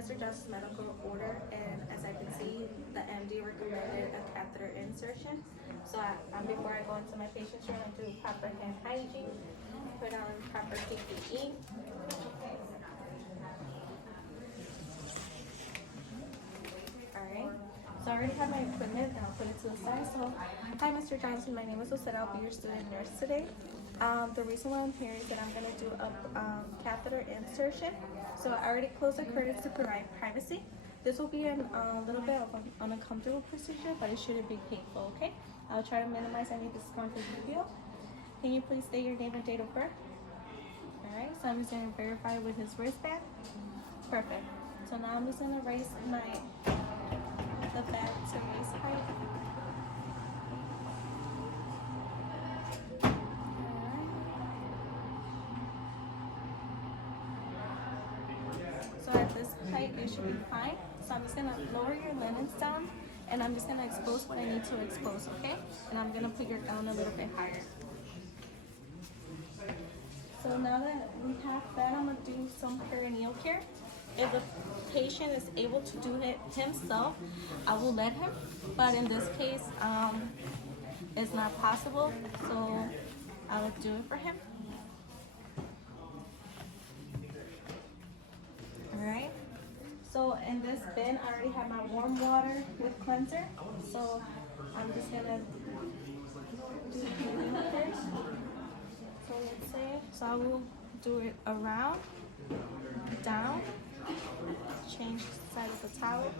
Mr. Johnson's medical order, and as I can see, the MD recommended a catheter insertion. So before I go into my patient's room, I do proper hand hygiene, put on proper PPE. Alright, so I already have my equipment, and I'll put it to the side. So, hi Mr. Johnson, my name is Lucetta. I'll be your student nurse today. The reason why I'm here is that I'm going to do a catheter insertion. So I already closed the curtains to provide privacy. This will be a little bit of an uncomfortable procedure, but it shouldn't be painful, okay? I'll try to minimize any discomfort you feel. Can you please state your name and date of birth? Alright, so I'm just going to verify with his wristband. Perfect. So now I'm just going to raise the band to waist height. So at this height, it should be fine. So I'm just gonna lower your linens down, and I'm just gonna expose what I need to expose, okay? And I'm gonna put your gown a little bit higher. So now that we have that, I'm gonna do some perineal care. If the patient is able to do it himself, I will let him. But in this case, it's not possible, so I will do it for him. Alright, so in this bin, I already have my warm water with cleanser. So I'm just gonna do perineal first. So let's say, so I will do it around, down, change the side of the towel.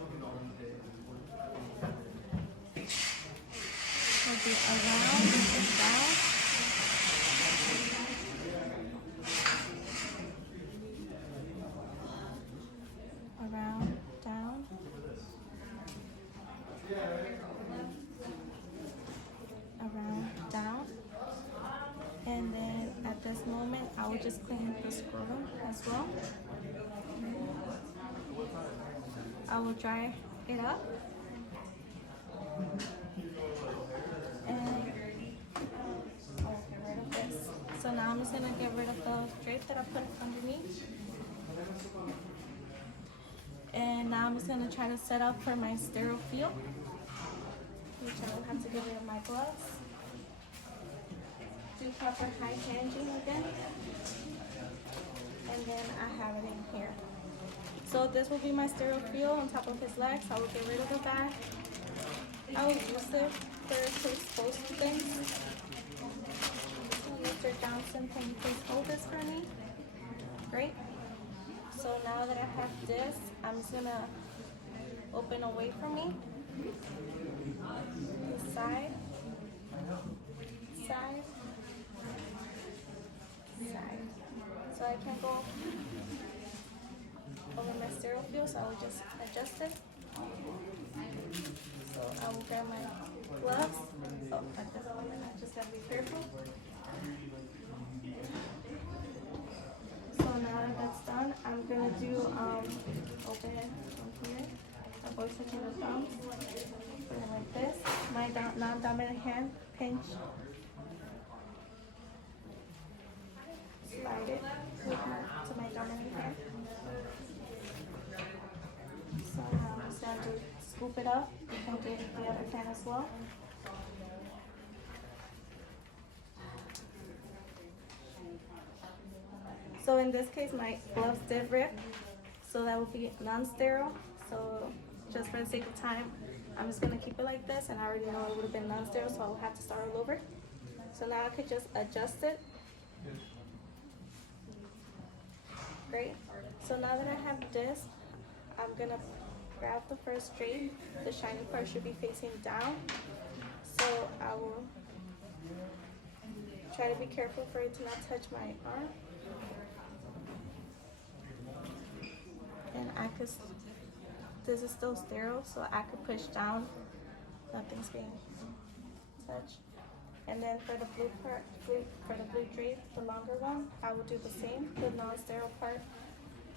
I'll do around and down. Around, down. Around, down. And then at this moment, I will just clean the scrotum as well. I will dry it up. And I'll get rid of this. So now I'm just gonna get rid of the drape that I put underneath. And now I'm just gonna try to set up for my sterile feel, which I will have to get rid of my gloves. Do proper hygiene again. And then I have it in here. So this will be my sterile feel on top of his legs. I will get rid of the back. I will use it to expose things. So Mr. Johnson, can you please hold this for me? Great. So now that I have this, I'm just gonna open away from me. This side, side, side. So I can go over my sterile feel, so I will just adjust it. So I will grab my gloves. Oh, at this moment, I just gotta be careful. So now that that's done, I'm gonna do open it from here. Avoid touching the thumbs. Put it like this. My non-dominant hand, pinch. Slide it to my dominant hand. So now I'm just gonna scoop it up. You can do it with the other hand as well. So in this case, my gloves did rip, so that will be non-sterile. So just for the sake of time, I'm just gonna keep it like this, and I already know it would have been non-sterile, so I'll have to start all over. So now I could just adjust it. Great. So now that I have this, I'm gonna grab the first drape. The shiny part should be facing down. So I will try to be careful for it to not touch my arm. And this is still sterile, so I could push down. Nothing's being touched. And then for the blue part, for the blue drape, the longer one, I will do the same, the non-sterile part.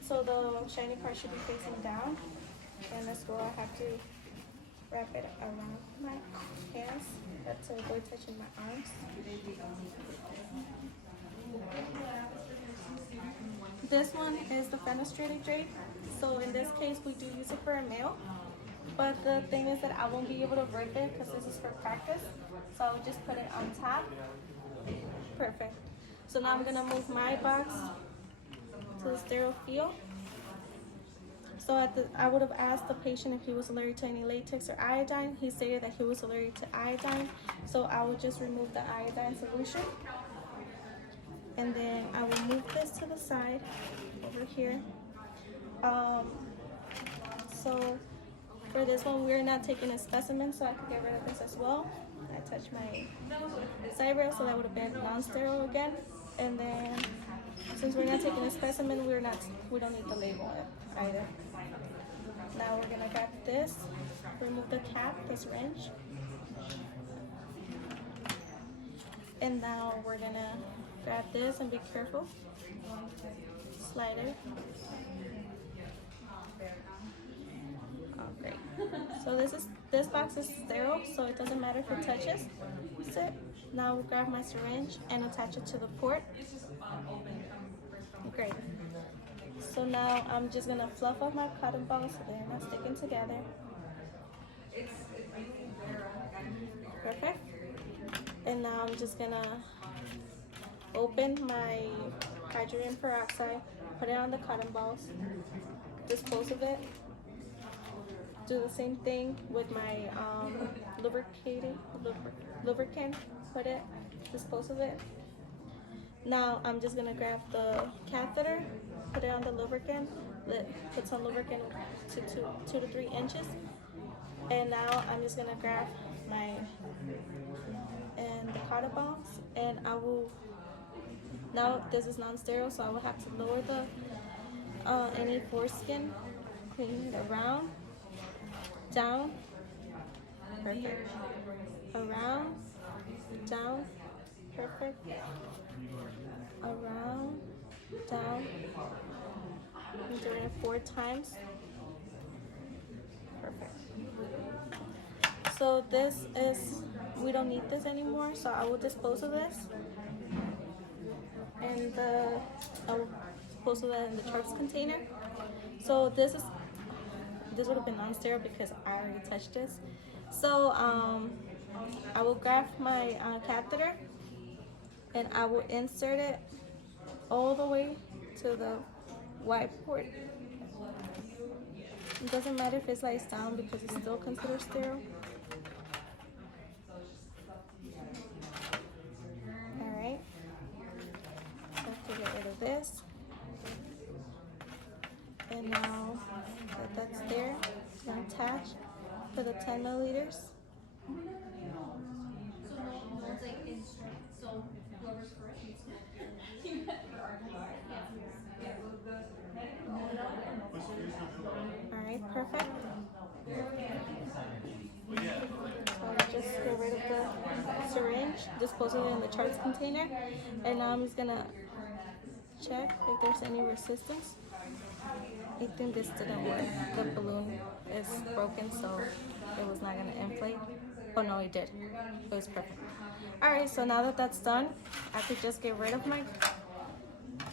So the shiny part should be facing down. And as well, I have to wrap it around my hands to avoid touching my arms. This one is the fenestrated drape. So in this case, we do use it for a male. But the thing is that I won't be able to rip it because this is for practice. So I'll just put it on top. Perfect. So now I'm gonna move my box to the sterile field. So I would have asked the patient if he was allergic to any latex or iodine. He stated that he was allergic to iodine. So I will just remove the iodine solution. And then I will move this to the side over here. So for this one, we're not taking a specimen, so I can get rid of this as well. I touched my side rail, so that would have been non-sterile again. And then since we're not taking a specimen, we don't need the label either. Now we're gonna grab this, remove the cap, the syringe. And now we're gonna grab this and be careful. Slide it. Great. So this box is sterile, so it doesn't matter if it touches it. Now we'll grab my syringe and attach it to the port. Great. So now I'm just gonna fluff up my cotton balls so they're not sticking together. Perfect. And now I'm just gonna open my hydrogen peroxide, put it on the cotton balls, dispose of it. Do the same thing with my lubricant, put it, dispose of it. Now I'm just gonna grab the catheter, put it on the lubricant, put some lubricant to 2 to 3 inches. And now I'm just gonna grab the cotton balls, and I will, now this is non-sterile, so I will have to lower the any foreskin, clean it around, down, perfect, around, down, perfect, around, down. I'm doing it 4 times. Perfect. So this is, we don't need this anymore, so I will dispose of this. And I will dispose of that in the Charps container. So this would have been non-sterile because I already touched this. So I will grab my catheter and I will insert it all the way to the white port. It doesn't matter if it lies down because it's still considered sterile. Alright. I have to get rid of this. And now that that's there, I'm going to attach for the 10 milliliters. Alright, perfect. So I'll just get rid of the syringe, dispose of it in the Charts container, and now I'm just gonna check if there's any resistance. I think this didn't work. The balloon is broken, so it was not gonna inflate. Oh no, it did. It was perfect. Alright, so now that that's done, I could just get rid of my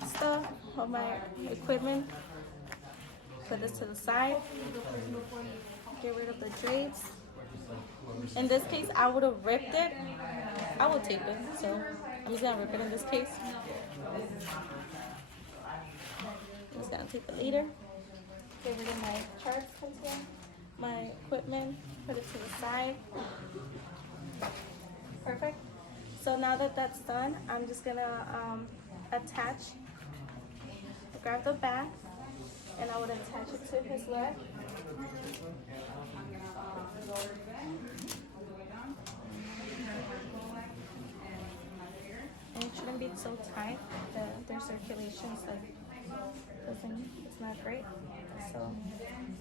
stuff, of my equipment. Put this to the side. Get rid of the drapes. In this case, I would have ripped it. I will tape it, so I'm just gonna rip it in this case. Just gonna take it later. Get rid of my charts container, my equipment, put it to the side. Perfect. So now that that's done, I'm just gonna grab the back, and I would attach it to his leg. And it shouldn't be so tight that their circulation's it's not great. So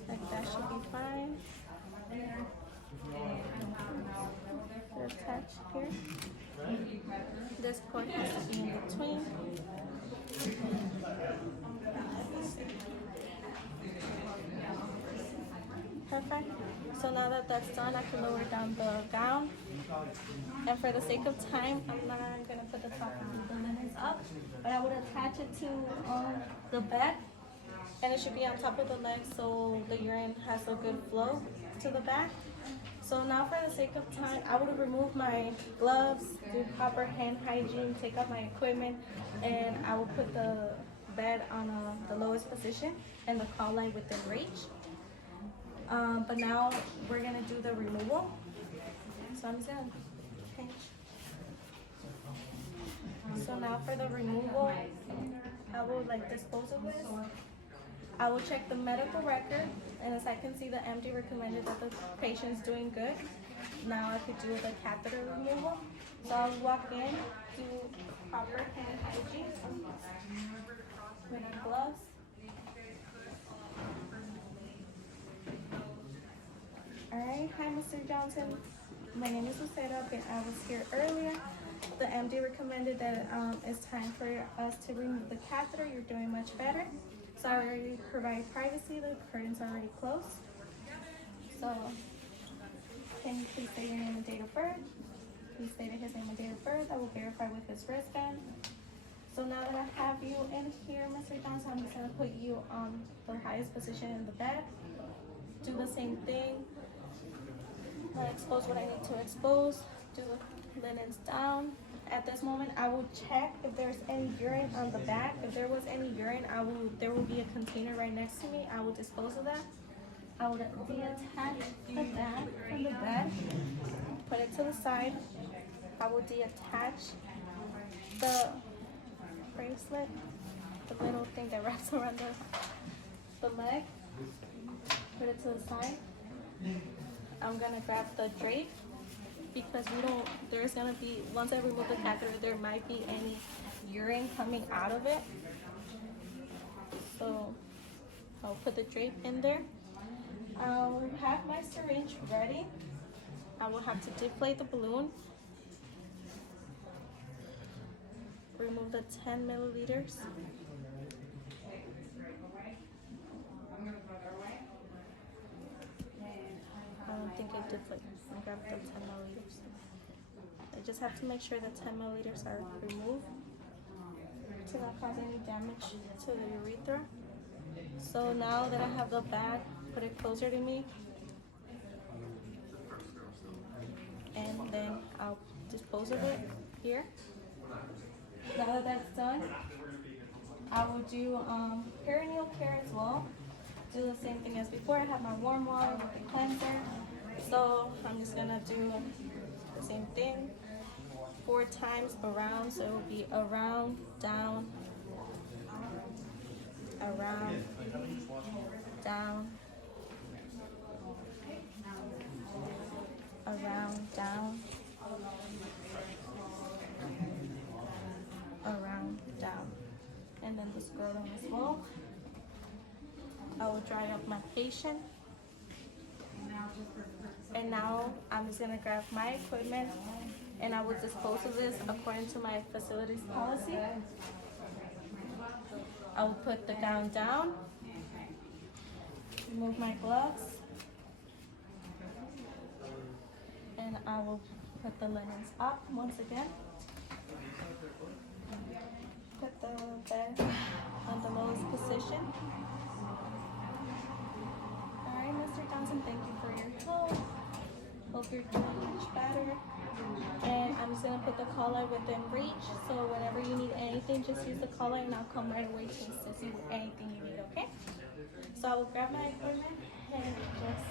like that should be fine. Attach here. This port has to be in between. Perfect. So now that that's done, I can lower down the gown. And for the sake of time, I'm not going to put the top of the linens up, but I would attach it to the bed and it should be on top of the leg so the urine has a good flow to the back. So now for the sake of time, I would remove my gloves, do proper hand hygiene, take out my equipment, and I will put the bed on the lowest position and the call light within reach. But now we're gonna do the removal. So I'm just gonna pinch. So now for the removal, I will dispose of this. I will check the medical record, and as I can see, the MD recommended that the patient's doing good. Now I could do the catheter removal. So I'll walk in, do proper hand hygiene with our gloves. Alright, hi Mr. Johnson. My name is Lucero, and I was here earlier. The MD recommended that it's time for us to remove the catheter. You're doing much better. So I already provide privacy. The curtains are already closed. So can you please say your name and date of birth? Please state his name and date of birth. I will verify with his wristband. So now that I have you in here, Mr. Johnson, I'm just gonna put you on the highest position in the bed. Do the same thing. Expose what I need to expose. Do the linens down. At this moment, I will check if there's any urine on the back. If there was any urine, there will be a container right next to me. I will dispose of that. I will deattach the bag from the bed, put it to the side. I will deattach the bracelet, the little thing that wraps around the leg, put it to the side. I'm gonna grab the drape, because there's gonna be, once I remove the catheter, there might be any urine coming out of it. So I'll put the drape in there. I'll have my syringe ready. I will have to deflate the balloon. Remove the 10 milliliters. I don't think it deflates. I grabbed the 10 milliliters. I just have to make sure the 10 milliliters are removed to not cause any damage to the urethra. So now that I have the bag, put it closer to me, and then I'll dispose of it here. Now that that's done, I will do perineal care as well. Do the same thing as before. I have my warm water with the cleanser. So I'm just gonna do the same thing 4 times around. So it will be around, down, around, down, around, down, around, down, and then the scrotum as well. I will dry up my patient. And now I'm just gonna grab my equipment and I will dispose of this according to my facilities policy. I will put the gown down, remove my gloves, and I will put the linens up once again. Put the bed on the lowest position. Alright, Mr. Johnson, thank you for your help. Hope you're doing much better. And I'm just gonna put the collar within reach. So whenever you need anything, just use the collar and I'll come right away to assist you with anything you need, okay? So I will grab my equipment and just